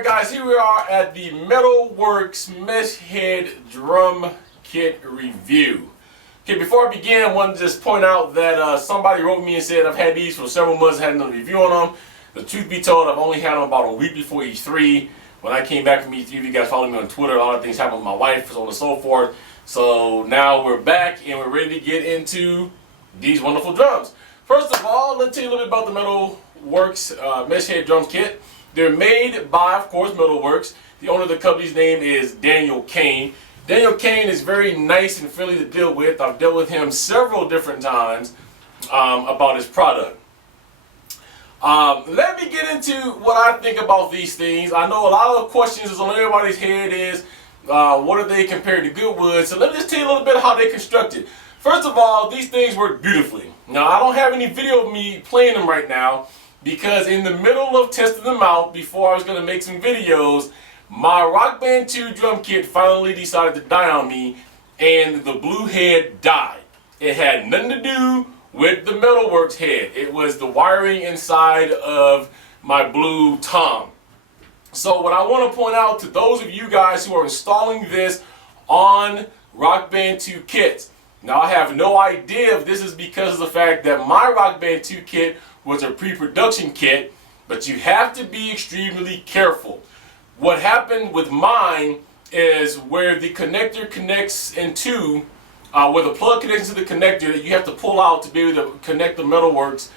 Alright guys, here we are at the MetalWorkz Mesh Head drum kit review. Okay, before I begin, I wanted to just point out that somebody wrote me and said I've had these for several months, had another review on them. The truth be told, I've only had them about a week before E3. When I came back from E3, if you guys follow me on Twitter, a lot of things happened with my wife, so on and so forth. So now we're back and we're ready to get into these wonderful drums. First of all, let's tell you a little bit about the MetalWorkz Mesh Head drum kit. They're made by, of course, MetalWorkz. The owner of the company's name is Daniel Kane. Daniel Kane is very nice and friendly to deal with. I've dealt with him several different times about his product. Let me get into what I think about these things. I know a lot of questions is on everybody's head is, what are they compared to Goodwood? So let me just tell you a little bit how they're constructed. First of all, these things work beautifully. Now, I don't have any video of me playing them right now, because in the middle of testing them out, before I was going to make some videos, my Rock Band 2 drum kit finally decided to die on me, and the blue head died. It had nothing to do with the MetalWorkz head. It was the wiring inside of my blue tom. So what I want to point out to those of you guys who are installing this on Rock Band 2 kits, now I have no idea if this is because of the fact that my Rock Band 2 kit was a pre-production kit, but you have to be extremely careful. What happened with mine is where the connector connects into, where the plug connects to the connector that you have to pull out to be able to connect the MetalWorkz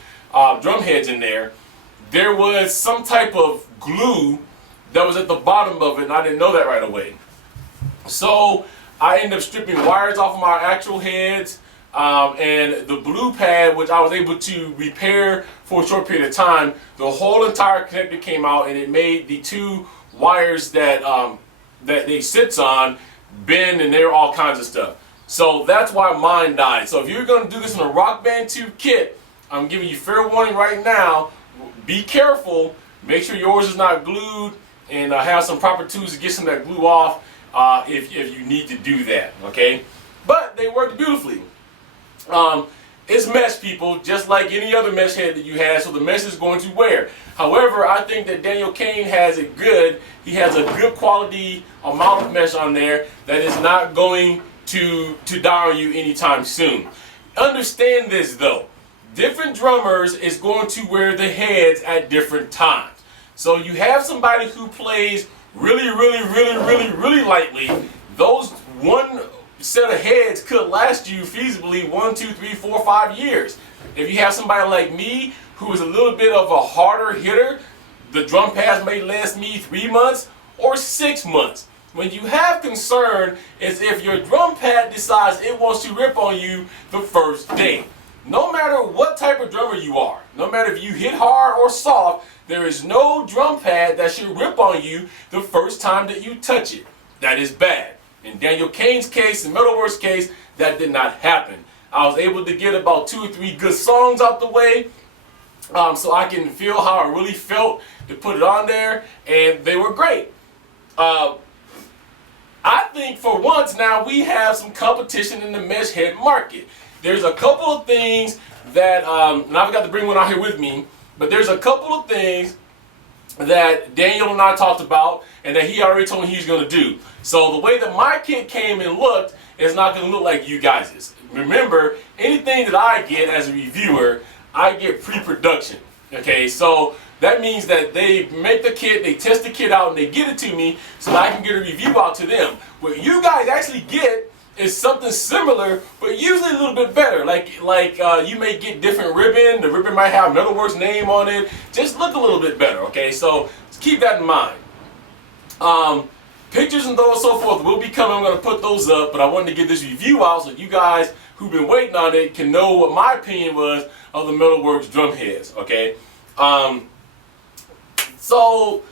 drum heads in there. There was some type of glue that was at the bottom of it, and I didn't know that right away. So I ended up stripping wires off of my actual heads. And the blue pad, which I was able to repair for a short period of time, the whole entire connector came out, and it made the two wires that that it sits on bend, and they're all kinds of stuff. So that's why mine died. So if you're going to do this in a Rock Band 2 kit, I'm giving you fair warning right now. Be careful. Make sure yours is not glued, and have some proper tools to get some of that glue off if you need to do that. Okay, but they work beautifully. It's mesh, people, just like any other mesh head that you have, so the mesh is going to wear. However, I think that Daniel Kane has it good. He has a good quality amount of mesh on there that is not going to die on you anytime soon. Understand this though, different drummers is going to wear the heads at different times. So you have somebody who plays really lightly, those one set of heads could last you feasibly 1, 2, 3, 4, 5 years. If you have somebody like me who is a little bit of a harder hitter, the drum pads may last me 3 months or 6 months. When you have concern is if your drum pad decides it wants to rip on you the first day. No matter what type of drummer you are, no matter if you hit hard or soft, there is no drum pad that should rip on you the first time that you touch it. That is bad. In Daniel Kane's case, in MetalWorkz case, that did not happen. I was able to get about 2 or 3 good songs out the way, so I can feel how I really felt to put it on there, and they were great. I think for once now we have some competition in the mesh head market. There's a couple of things that, and I've got to bring one out here with me, but there's a couple of things that Daniel and I talked about and that he already told me he was going to do. So the way that my kit came and looked is not going to look like you guys's. Remember, anything that I get as a reviewer, I get pre-production. Okay, so that means that they make the kit, they test the kit out, and they give it to me so that I can get a review out to them. What you guys actually get is something similar, but usually a little bit better. Like you may get different ribbon. The ribbon might have MetalWorkz name on it. Just look a little bit better, okay? So keep that in mind. Pictures and so forth will be coming. I'm going to put those up, but I wanted to get this review out so you guys who've been waiting on it can know what my opinion was of the MetalWorkz drum heads, okay? So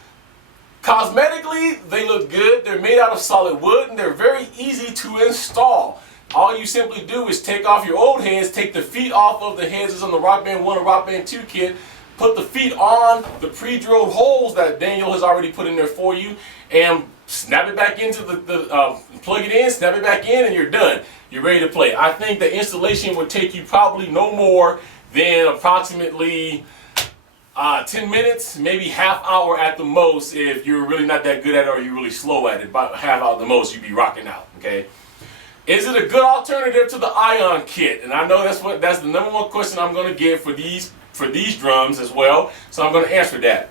cosmetically, they look good. They're made out of solid wood, and they're very easy to install. All you simply do is take off your old heads, take the feet off of the heads that's on the Rock Band 1 or Rock Band 2 kit, put the feet on the pre-drilled holes that Daniel has already put in there for you, and snap it back into plug it in, snap it back in, and you're done. You're ready to play. I think the installation would take you probably no more than approximately 10 minutes, maybe half hour at the most if you're really not that good at it or you're really slow at it. About half hour at the most, you'd be rocking out, okay? Is it a good alternative to the Ion kit? And I know that's the number one question I'm going to get for these drums as well, so I'm going to answer that.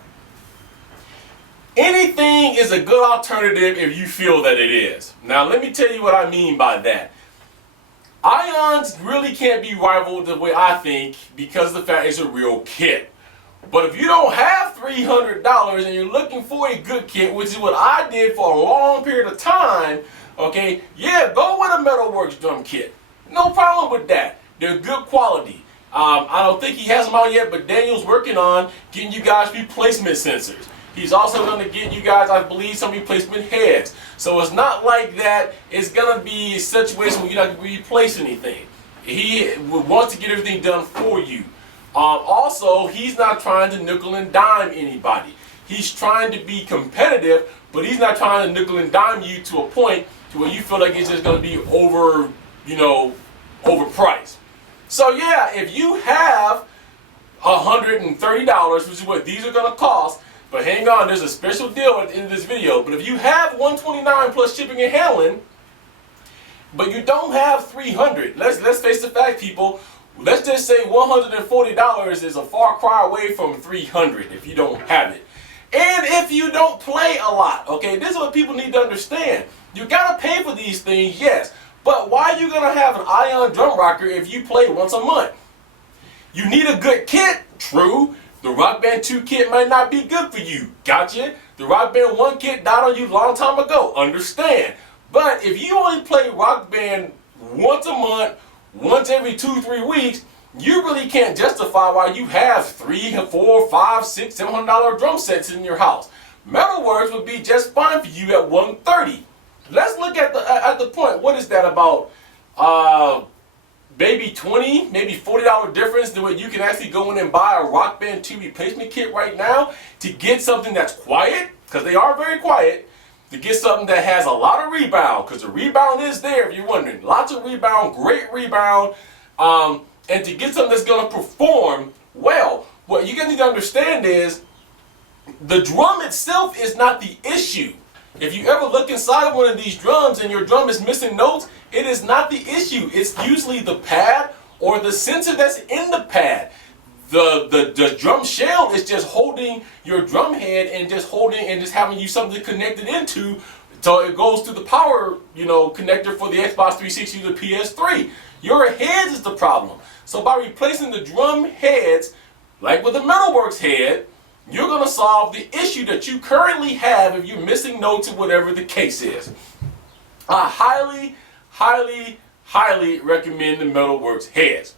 Anything is a good alternative if you feel that it is. Now let me tell you what I mean by that. Ions really can't be rivaled the way I think because of the fact it's a real kit. But if you don't have $300 and you're looking for a good kit, which is what I did for a long period of time, okay, yeah, go with a MetalWorkz drum kit. No problem with that. They're good quality. I don't think he has them out yet, but Daniel's working on getting you guys replacement sensors. He's also going to get you guys, I believe, some replacement heads. So it's not like that it's going to be a situation where you're not going to replace anything. He wants to get everything done for you. Also, he's not trying to nickel and dime anybody. He's trying to be competitive, but he's not trying to nickel and dime you to a point to where you feel like it's just going to be overpriced. So yeah, if you have $130, which is what these are going to cost, but hang on, there's a special deal at the end of this video. But if you have $129 plus shipping and handling, but you don't have $300, let's face the fact, people. Let's just say $140 is a far cry away from $300 if you don't have it. And if you don't play a lot, okay, this is what people need to understand. You gotta pay for these things, yes, but why are you gonna have an Ion drum rocker if you play once a month? You need a good kit, true. The Rock Band 2 kit might not be good for you, gotcha. The Rock Band 1 kit died on you a long time ago, understand. But if you only play Rock Band once a month, once every 2-3 weeks, you really can't justify why you have $300, $400, $500, $600, $700 drum sets in your house. MetalWorkz would be just fine for you at $130. Let's look at the point. What is that about? Maybe $20, maybe $40 difference than what you can actually go in and buy a Rock Band 2 replacement kit right now to get something that's quiet, because they are very quiet, to get something that has a lot of rebound, because the rebound is there if you're wondering. Lots of rebound, great rebound, and to get something that's going to perform well. What you need to understand is the drum itself is not the issue. If you ever look inside of one of these drums and your drum is missing notes, it is not the issue. It's usually the pad or the sensor that's in the pad. The drum shell is just holding your drum head and just having you something connected into, so it goes to the power, connector for the Xbox 360 or the PS3. Your heads is the problem. So by replacing the drum heads, like with the MetalWorkz head, you're going to solve the issue that you currently have if you're missing notes or whatever the case is. I highly, highly, highly recommend the MetalWorkz heads.